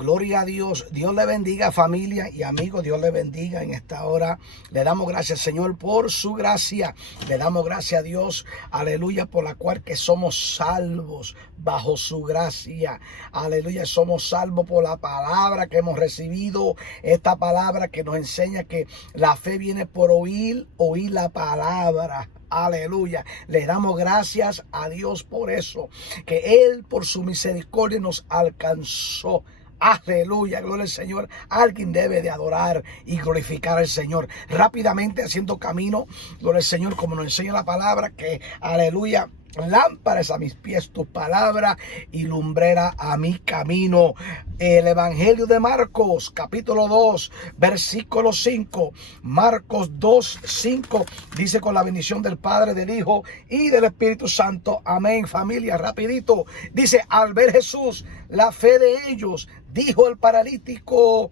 Gloria a Dios. Dios le bendiga, familia y amigos. Dios le bendiga en esta hora. Le damos gracias, Señor, por su gracia. Le damos gracias a Dios, aleluya, por la cual que somos salvos bajo su gracia. Aleluya, somos salvos por la palabra que hemos recibido. Esta palabra que nos enseña que la fe viene por oír la palabra. Aleluya. Le damos gracias a Dios por eso, que Él por su misericordia nos alcanzó. Aleluya, gloria al Señor. Alguien debe de adorar y glorificar al Señor. Rápidamente haciendo camino, gloria al Señor, como nos enseña la palabra, que aleluya, lámparas a mis pies tu palabra y lumbrera a mi camino. El Evangelio de Marcos, capítulo 2, versículo 5. Marcos 2, 5 dice: con la bendición del Padre, del Hijo y del Espíritu Santo. Amén. Familia, rapidito. Dice: al ver Jesús la fe de ellos, dijo el paralítico: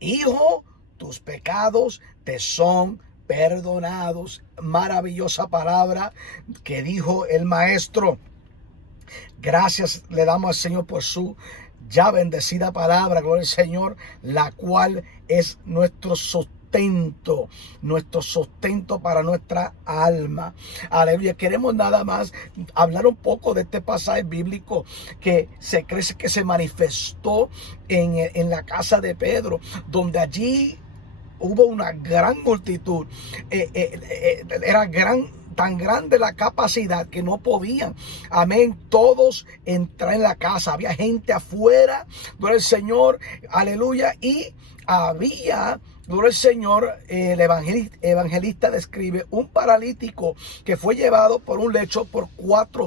hijo, tus pecados te son perdonados. Maravillosa palabra que dijo el maestro. Gracias le damos al Señor por su ya bendecida palabra, gloria al Señor, la cual es nuestro sustento para nuestra alma. Aleluya. Queremos nada más hablar un poco de este pasaje bíblico que se cree que se manifestó en la casa de Pedro, donde allí hubo una gran multitud. Era tan grande la capacidad que no podían, amén, todos entrar en la casa. Había gente afuera, gloria al Señor, aleluya, y había, gloria al Señor, el evangelista describe un paralítico que fue llevado por un lecho por 4,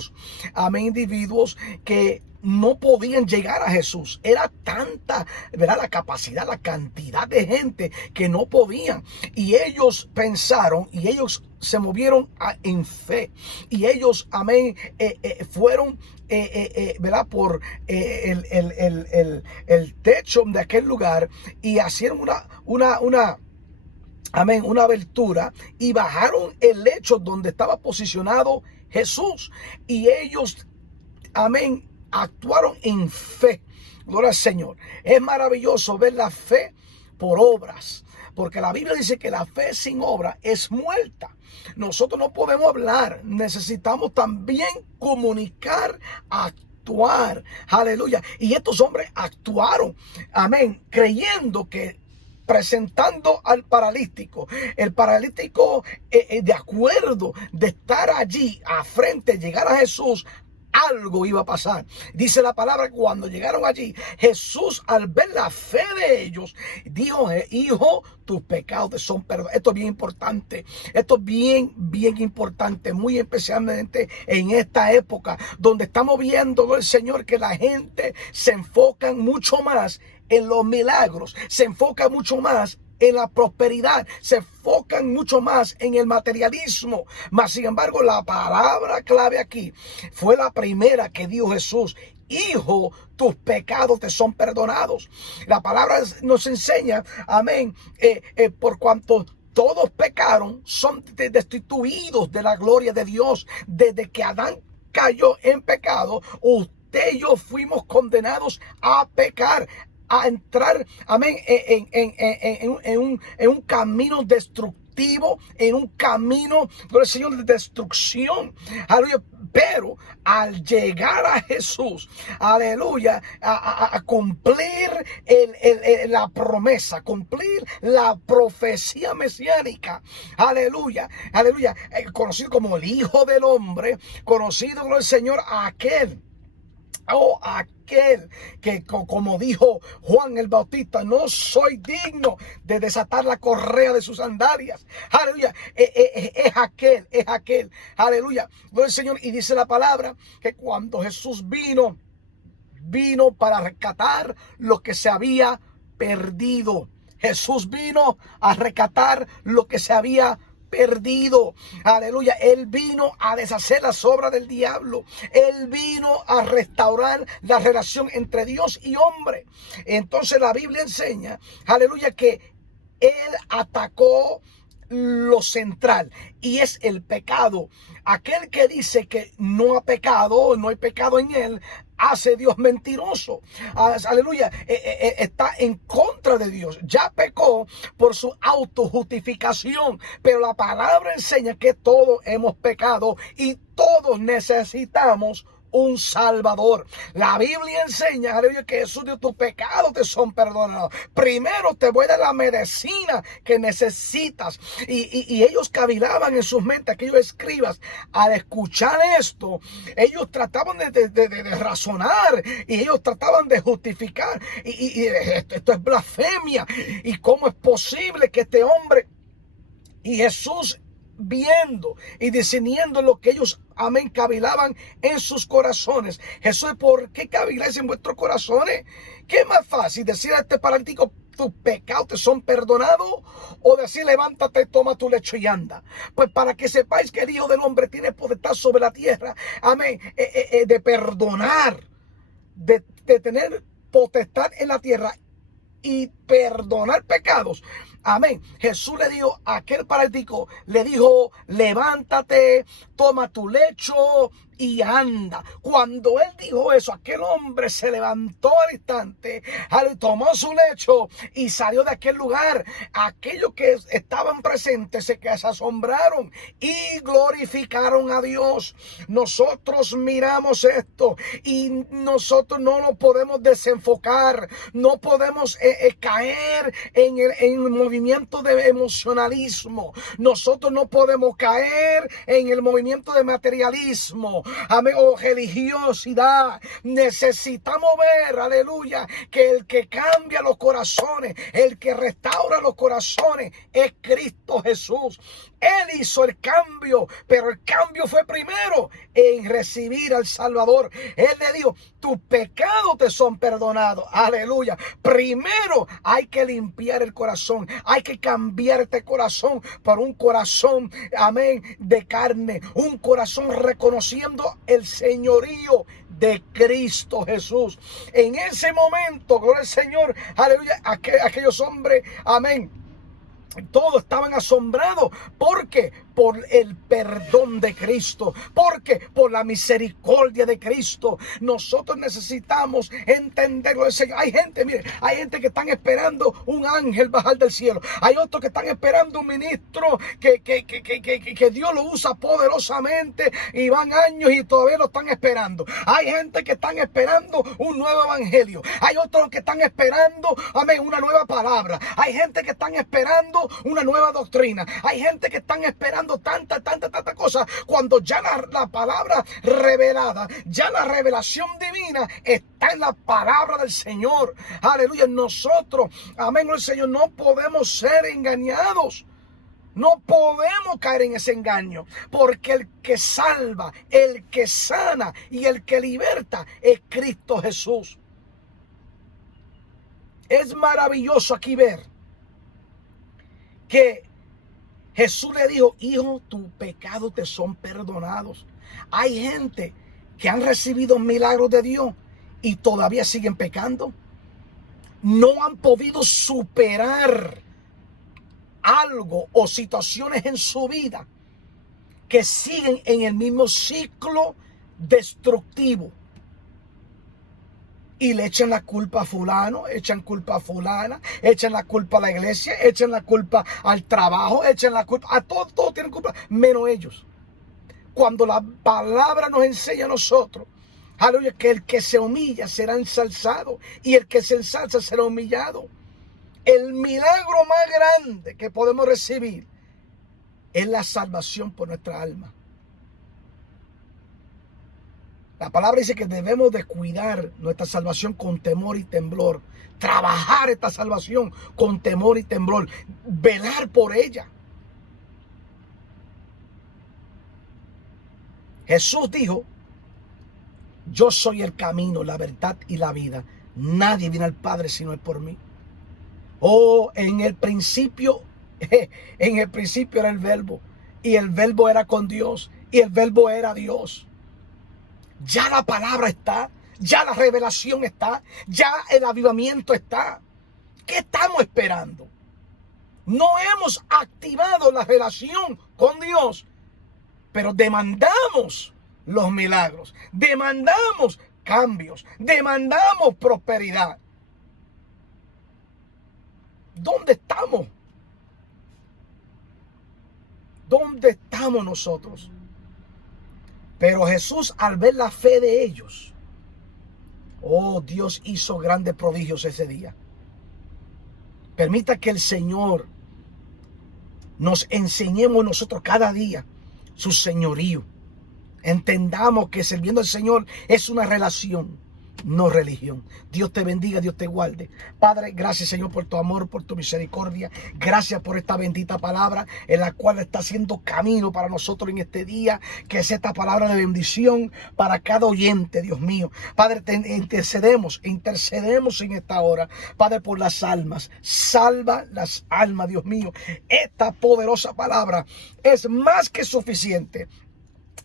amén, individuos que no podían llegar a Jesús. Era tanta, ¿verdad?, la capacidad, la cantidad de gente que no podían. Y ellos pensaron y ellos se movieron en fe. Y ellos, amén, fueron, ¿verdad?, por el techo de aquel lugar y hicieron amén, una abertura y bajaron el lecho donde estaba posicionado Jesús. Y ellos, amén, actuaron en fe. Gloria al Señor. Es maravilloso ver la fe por obras, porque la Biblia dice que la fe sin obra es muerta. Nosotros no podemos hablar, necesitamos también comunicar, actuar. Aleluya. Y estos hombres actuaron, amén, creyendo que presentando al paralítico, el paralítico de acuerdo de estar allí a frente, llegar a Jesús, algo iba a pasar. Dice la palabra que cuando llegaron allí, Jesús, al ver la fe de ellos, dijo: hijo, tus pecados te son perdonados. Esto es bien importante. Esto es bien importante, muy especialmente en esta época donde estamos viendo el Señor que la gente se enfoca mucho más en los milagros, se enfoca mucho más en la prosperidad, se enfocan mucho más en el materialismo. Mas sin embargo, la palabra clave aquí fue la primera que dio Jesús: hijo, tus pecados te son perdonados. La palabra nos enseña, amén, por cuanto todos pecaron, son destituidos de la gloria de Dios. Desde que Adán cayó en pecado, usted y yo fuimos condenados a pecar, a entrar, amén, en un camino destructivo, en un camino, por el Señor, de destrucción. Aleluya. Pero al llegar a Jesús, aleluya, a cumplir la promesa, cumplir la profecía mesiánica, aleluya, aleluya, conocido como el Hijo del Hombre, conocido como el Señor, aquel que, como dijo Juan el Bautista: no soy digno de desatar la correa de sus sandalias. Aleluya. Es aquel. Aleluya. Gloria al Señor. Y dice la palabra que cuando Jesús vino para rescatar lo que se había perdido. Jesús vino a rescatar lo que se había perdido. Aleluya. Él vino a deshacer las obras del diablo. Él vino a restaurar la relación entre Dios y hombre. Entonces la Biblia enseña, aleluya, que Él atacó lo central, y es el pecado. Aquel que dice que no ha pecado, no hay pecado en él, hace Dios mentiroso. Aleluya. Está en contra de Dios. Ya pecó por su autojustificación. Pero la palabra enseña que todos hemos pecado y todos necesitamos un Salvador. La Biblia enseña, aleluya, que Jesús dijo: tus pecados te son perdonados. Primero te voy a dar la medicina que necesitas. Y ellos cavilaban en sus mentes, aquellos escribas. Al escuchar esto, ellos trataban de razonar, y ellos trataban de justificar. Esto es blasfemia. ¿Y cómo es posible que este hombre y Jesús, viendo y discerniendo lo que ellos, amén, cavilaban en sus corazones? Jesús: ¿por qué caviláis en vuestros corazones? ¿Qué es más fácil, decir a este paralítico: tus pecados te son perdonados, o decir: levántate, toma tu lecho y anda? Pues para que sepáis que el Hijo del Hombre tiene potestad sobre la tierra, amén, de perdonar, de tener potestad en la tierra y perdonar pecados. Amén. Jesús le dijo a aquel paralítico, le dijo: levántate, toma tu lecho y anda. Cuando él dijo eso, aquel hombre se levantó al instante, tomó su lecho y salió de aquel lugar. Aquellos que estaban presentes se asombraron y glorificaron a Dios. Nosotros miramos esto y nosotros no lo podemos desenfocar, no podemos caer en el movimiento de emocionalismo. Nosotros no podemos caer en el movimiento de materialismo, amén, o religiosidad. Necesitamos ver, aleluya, que el que cambia los corazones, el que restaura los corazones, es Cristo Jesús. Él hizo el cambio, pero el cambio fue primero en recibir al Salvador. Él le dijo: tus pecados te son perdonados. Aleluya. Primero hay que limpiar el corazón. Hay que cambiar este corazón por un corazón, amén, de carne. Un corazón reconociendo el señorío de Cristo Jesús. En ese momento, gloria al Señor, aleluya, aquellos hombres, amén, todos estaban asombrados. ¿Por qué? Por el perdón de Cristo. Porque por la misericordia de Cristo. Nosotros necesitamos entenderlo. Hay gente, mire, hay gente que están esperando un ángel bajar del cielo. Hay otros que están esperando un ministro que Dios lo usa poderosamente, y van años y todavía lo están esperando. Hay gente que están esperando un nuevo evangelio. Hay otros que están esperando, amén, una nueva palabra. Hay gente que están esperando una nueva doctrina. Hay gente que están esperando tanta cosa, cuando ya la palabra revelada, ya la revelación divina está en la palabra del Señor. Aleluya. Nosotros, amén, el Señor, no podemos ser engañados. No podemos caer en ese engaño, porque el que salva, el que sana y el que liberta es Cristo Jesús. Es maravilloso aquí ver que Jesús le dijo: hijo, tus pecados te son perdonados. Hay gente que han recibido milagros de Dios y todavía siguen pecando. No han podido superar algo o situaciones en su vida, que siguen en el mismo ciclo destructivo. Y le echan la culpa a fulano, echan culpa a fulana, echan la culpa a la iglesia, echan la culpa al trabajo, echan la culpa a todos. Todos tienen culpa, menos ellos. Cuando la palabra nos enseña a nosotros, aleluya, que el que se humilla será ensalzado y el que se ensalza será humillado. El milagro más grande que podemos recibir es la salvación por nuestra alma. La palabra dice que debemos de cuidar nuestra salvación con temor y temblor. Trabajar esta salvación con temor y temblor. Velar por ella. Jesús dijo: yo soy el camino, la verdad y la vida. Nadie viene al Padre si no es por mí. Oh, en el principio era el Verbo. Y el Verbo era con Dios. Y el Verbo era Dios. Ya la palabra está, ya la revelación está, ya el avivamiento está. ¿Qué estamos esperando? No hemos activado la relación con Dios, pero demandamos los milagros, demandamos cambios, demandamos prosperidad. ¿Dónde estamos? ¿Dónde estamos nosotros? Pero Jesús, al ver la fe de ellos, oh, Dios hizo grandes prodigios ese día. Permita que el Señor nos enseñemos nosotros cada día su señorío. Entendamos que sirviendo al Señor es una relación, no religión. Dios te bendiga, Dios te guarde. Padre, gracias, Señor, por tu amor, por tu misericordia. Gracias por esta bendita palabra en la cual está haciendo camino para nosotros en este día. Que es esta palabra de bendición para cada oyente, Dios mío. Padre, te intercedemos en esta hora, Padre, por las almas. Salva las almas, Dios mío. Esta poderosa palabra es más que suficiente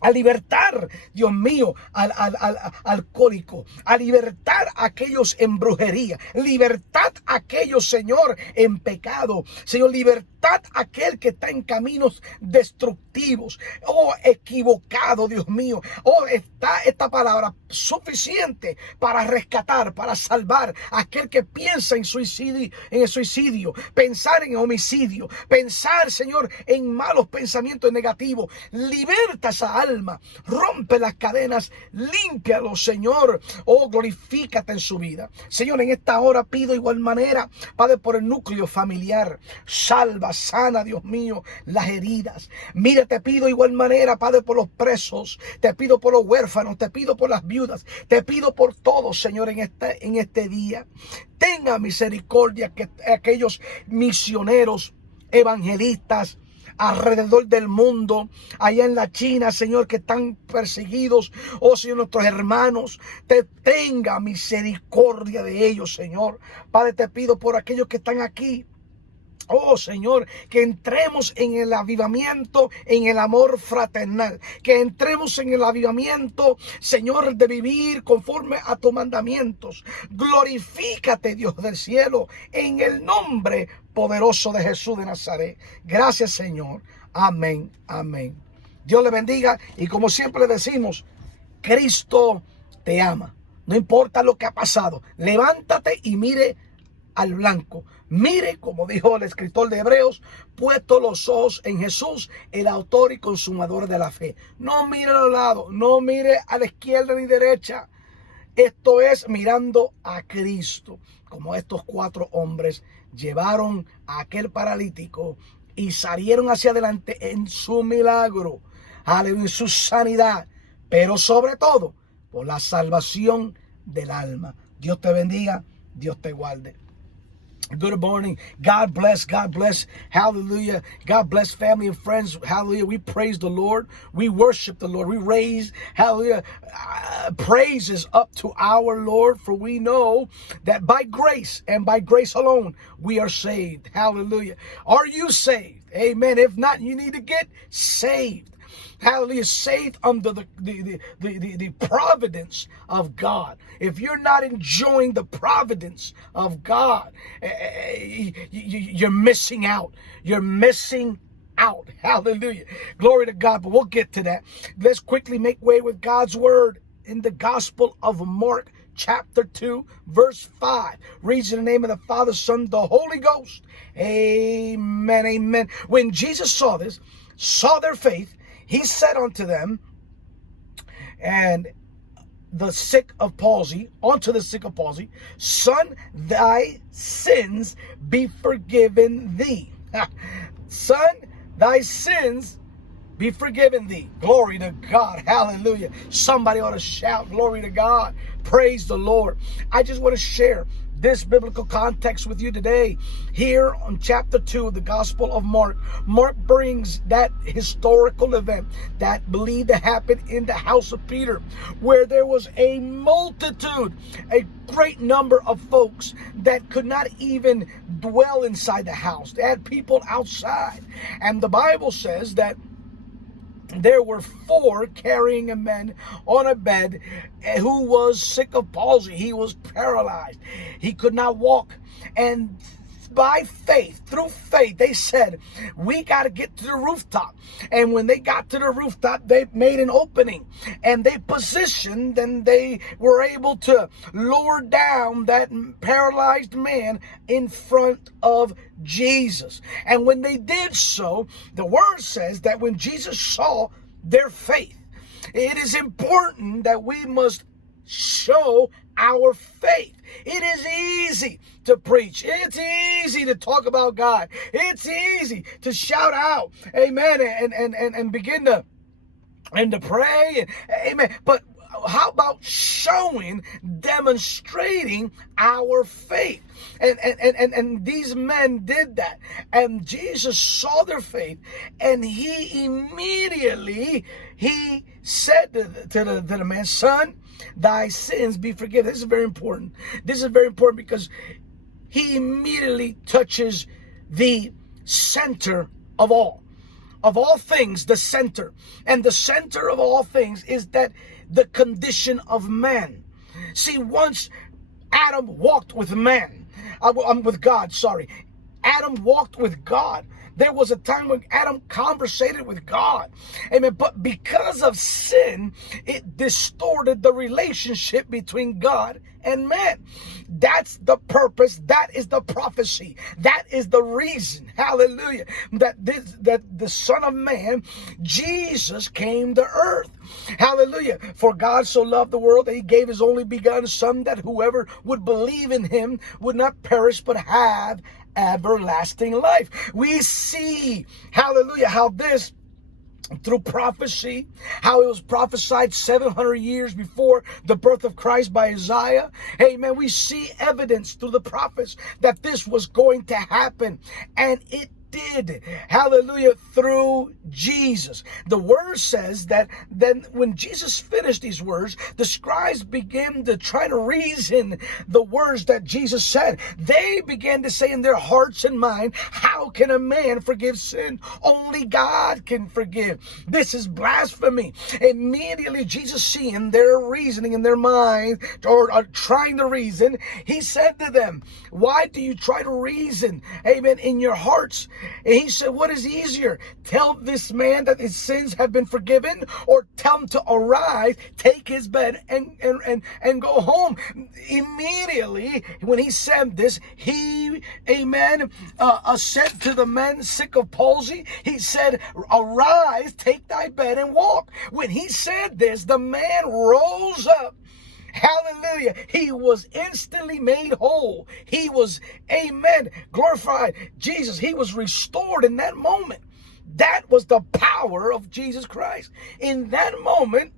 a libertar, Dios mío, al alcohólico, a libertar a aquellos en brujería, libertad a aquellos, Señor, en pecado, Señor, libertad a aquel que está en caminos destructivos, oh, equivocado, Dios mío, oh, está esta palabra suficiente para rescatar, para salvar a aquel que piensa en suicidio, pensar en homicidio, pensar, Señor, en malos pensamientos negativos. Liberta esa alma, rompe las cadenas, límpialo, Señor. Oh, glorifícate en su vida. Señor, en esta hora pido igual manera, Padre, por el núcleo familiar. Salva, sana, Dios mío, las heridas. Mira, te pido igual manera, Padre, por los presos. Te pido por los huérfanos. Te pido por las viudas. Te pido por todos, Señor, en este día. Tenga misericordia que aquellos misioneros, evangelistas, alrededor del mundo, allá en la China, Señor, que están perseguidos, oh Señor, nuestros hermanos, te tenga misericordia de ellos, Señor. Padre, te pido por aquellos que están aquí. Oh Señor, que entremos en el avivamiento, en el amor fraternal, que entremos en el avivamiento, Señor, de vivir conforme a tus mandamientos. Glorifícate, Dios del cielo, en el nombre poderoso de Jesús de Nazaret. Gracias, Señor. Amén, amén. Dios le bendiga y como siempre le decimos, Cristo te ama. No importa lo que ha pasado, levántate y mire al blanco. Mire, como dijo el escritor de Hebreos, puesto los ojos en Jesús, el autor y consumador de la fe. No mire a los lados, no mire a la izquierda ni derecha. Esto es mirando a Cristo, como estos 4 hombres llevaron a aquel paralítico y salieron hacia adelante en su milagro, aleluya, en su sanidad, pero sobre todo por la salvación del alma. Dios te bendiga, Dios te guarde. Good morning. God bless. God bless. Hallelujah. God bless family and friends. Hallelujah. We praise the Lord. We worship the Lord. We raise, hallelujah, praises up to our Lord. For we know that by grace and by grace alone, we are saved. Hallelujah. Are you saved? Amen. If not, you need to get saved. Hallelujah, saved under the providence of God. If you're not enjoying the providence of God, you're missing out. You're missing out. Hallelujah. Glory to God. But we'll get to that. Let's quickly make way with God's word in the Gospel of Mark, chapter 2, verse 5. Reads in the name of the Father, Son, the Holy Ghost. Amen, amen. When Jesus saw this, saw their faith, he said unto them, and the sick of palsy, unto the sick of palsy, Son, thy sins be forgiven thee. Son, thy sins be forgiven thee. Glory to God. Hallelujah. Somebody ought to shout, glory to God. Praise the Lord. I just want to share this biblical context with you today. Here on chapter 2 of the Gospel of Mark, Mark brings that historical event that believed to happen in the house of Peter, where there was a multitude, a great number of folks that could not even dwell inside the house. They had people outside. And the Bible says that there were 4 carrying a man on a bed who was sick of palsy. He was paralyzed. He could not walk. And by faith, through faith, they said, we got to get to the rooftop. And when they got to the rooftop, they made an opening and they positioned and they were able to lower down that paralyzed man in front of Jesus. And when they did so, the word says that when Jesus saw their faith, it is important that we must show our faith. It is easy to preach. It's easy to talk about God. It's easy to shout out, amen, and begin to pray, amen. But how about showing, demonstrating our faith? And these men did that. And Jesus saw their faith, and he immediately, he said to the man, son, thy sins be forgiven. This is very important. This is very important because he immediately touches the center of all. Of all things, the center. And the center of all things is that the condition of man. See, once Adam walked with man, I'm with God, sorry. Adam walked with God. There was a time when Adam conversated with God. Amen. But because of sin, it distorted the relationship between God and man. That's the purpose. That is the prophecy. That is the reason. Hallelujah. That the Son of Man, Jesus, came to earth. Hallelujah. For God so loved the world that he gave his only begotten Son, that whoever would believe in him would not perish but have everlasting life. We see, hallelujah, how this, through prophecy, how it was prophesied 700 years before the birth of Christ by Isaiah. Amen. We see evidence through the prophets that this was going to happen. And it did. Hallelujah. Through Jesus. The word says that then when Jesus finished these words, the scribes began to try to reason the words that Jesus said. They began to say in their hearts and mind, how can a man forgive sin? Only God can forgive. This is blasphemy. Immediately Jesus, seeing their reasoning in their mind, or trying to reason, he said to them, why do you try to reason, amen, in your hearts? And he said, what is easier? Tell this man that his sins have been forgiven, or tell him to arise, take his bed, and go home. Immediately, when he said this, he, amen, said to the men sick of palsy, he said, arise, take thy bed and walk. When he said this, the man rose up. Hallelujah. He was instantly made whole. He was, amen, glorified. Jesus, he was restored in that moment. That was the power of Jesus Christ. In that moment,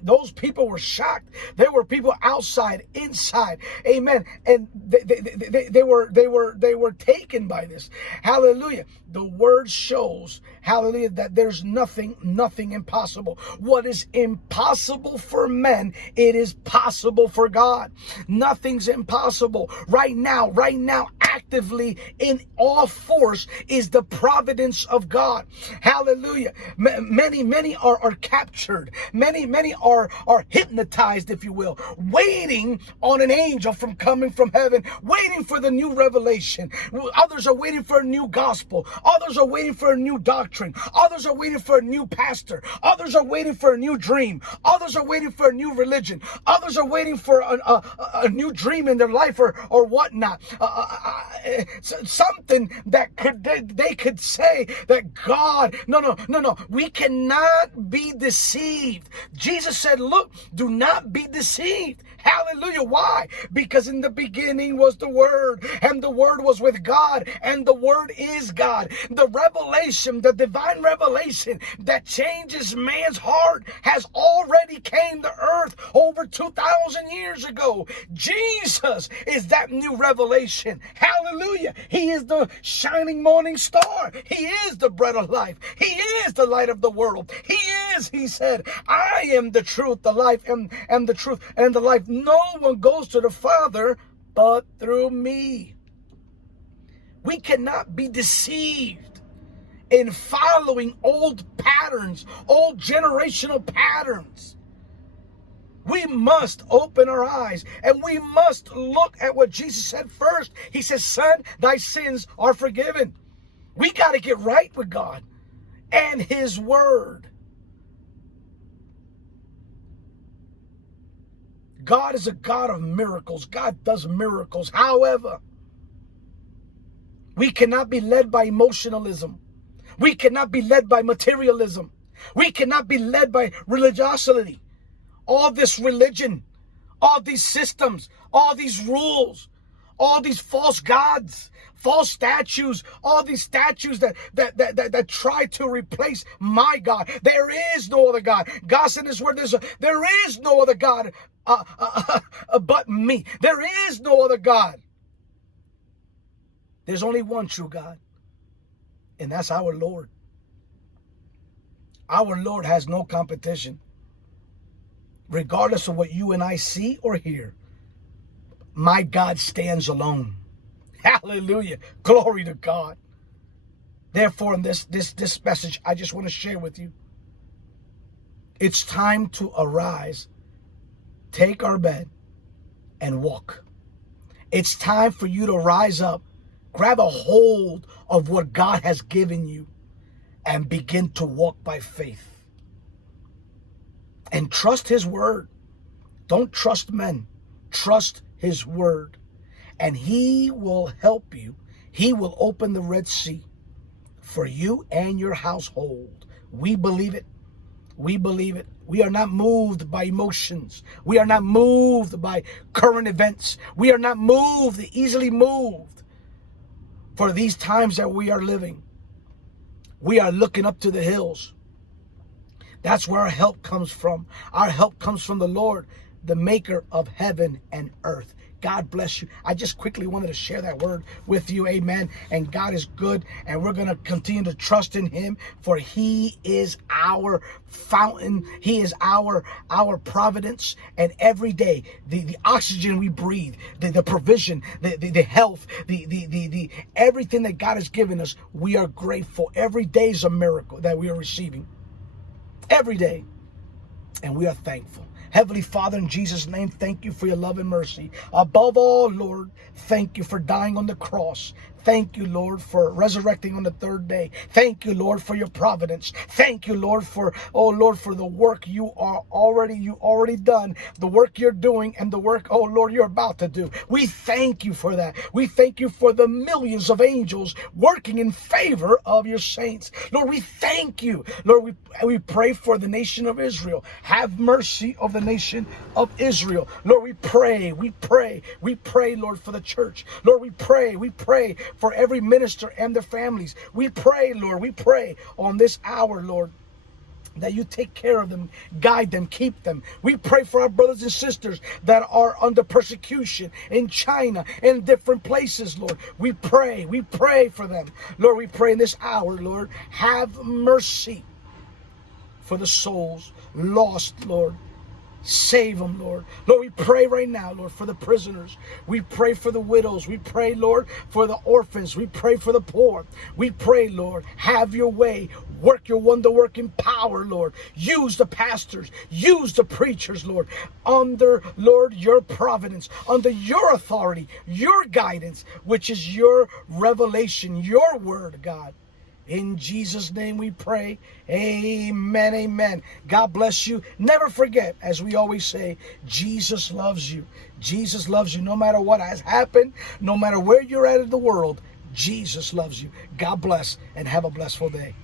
those people were shocked. There were people outside, inside, amen, and they were taken by this. Hallelujah. The word shows, hallelujah, that there's nothing impossible. What is impossible for men, it is possible for God. Nothing's impossible. Right now, actively in all force is the providence of God. Hallelujah. Many are captured. Many are hypnotized, if you will, waiting on an angel coming from heaven, waiting for the new revelation. Others are waiting for a new gospel. Others are waiting for a new doctrine. Others are waiting for a new pastor. Others are waiting for a new dream. Others are waiting for a new religion. Others are waiting for a new dream in their life or whatnot. Something that they could say that God, no, we cannot be deceived. Jesus said, look, do not be deceived. Hallelujah. Why? Because in the beginning was the Word, and the Word was with God, and the Word is God. The revelation, the divine revelation that changes man's heart has already came to earth over 2,000 years ago. Jesus is that new revelation. Hallelujah. He is the shining morning star. He is the bread of life. He is the light of the world. He said, I am the truth, the life, and the truth, and the life. No one goes to the Father but through me. We cannot be deceived in following old patterns, old generational patterns. We must open our eyes and we must look at what Jesus said first. He says, son, thy sins are forgiven. We got to get right with God and his word. God is a God of miracles. God does miracles. However, we cannot be led by emotionalism. We cannot be led by materialism. We cannot be led by religiosity. All this religion, all these systems, all these rules, all these false gods, false statues, all these statues that try to replace my God. There is no other God. God said in his word, there is no other God but me. There is no other God. There's only one true God, and that's our Lord. Our Lord has no competition. Regardless of what you and I see or hear, my God stands alone. Hallelujah. Glory to God. Therefore, in this message, I just want to share with you. It's time to arise, take our bed, and walk. It's time for you to rise up, grab a hold of what God has given you, and begin to walk by faith. And trust his word. Don't trust men. Trust his word. And he will help you. He will open the Red Sea for you and your household. We believe it. We believe it. We are not moved by emotions. We are not moved by current events. We are not easily moved. For these times that we are living, we are looking up to the hills. That's where our help comes from. Our help comes from the Lord, the maker of heaven and earth. God bless you. I just quickly wanted to share that word with you. Amen. And God is good. And we're going to continue to trust in him, for he is our fountain. He is our providence. And every day, the oxygen we breathe, the provision, the health, the everything that God has given us, we are grateful. Every day is a miracle that we are receiving. Every day. And we are thankful. Heavenly Father, in Jesus' name, thank you for your love and mercy. Above all, Lord, thank you for dying on the cross. Thank you, Lord, for resurrecting on the third day. Thank you, Lord, for your providence. Thank you, Lord, for the work you already done, the work you're doing, and the work, oh Lord, you're about to do. We thank you for that. We thank you for the millions of angels working in favor of your saints. Lord, we thank you. Lord, we pray for the nation of Israel. Have mercy of the nation of Israel. Lord, we pray, Lord, for the church. Lord, we pray for every minister and their families. We pray, Lord, on this hour, Lord, that you take care of them, guide them, keep them. We pray for our brothers and sisters that are under persecution in China, in different places, Lord. We pray for them. Lord, we pray in this hour, Lord, have mercy for the souls lost, Lord. Save them, Lord. Lord, we pray right now, Lord, for the prisoners. We pray for the widows. We pray, Lord, for the orphans. We pray for the poor. We pray, Lord, have your way. Work your wonder-working power, Lord. Use the pastors. Use the preachers, Lord. Under, Lord, your providence. Under your authority, your guidance, which is your revelation, your word, God. In Jesus' name we pray. Amen, amen. God bless you. Never forget, as we always say, Jesus loves you. Jesus loves you no matter what has happened, no matter where you're at in the world. Jesus loves you. God bless and have a blessful day.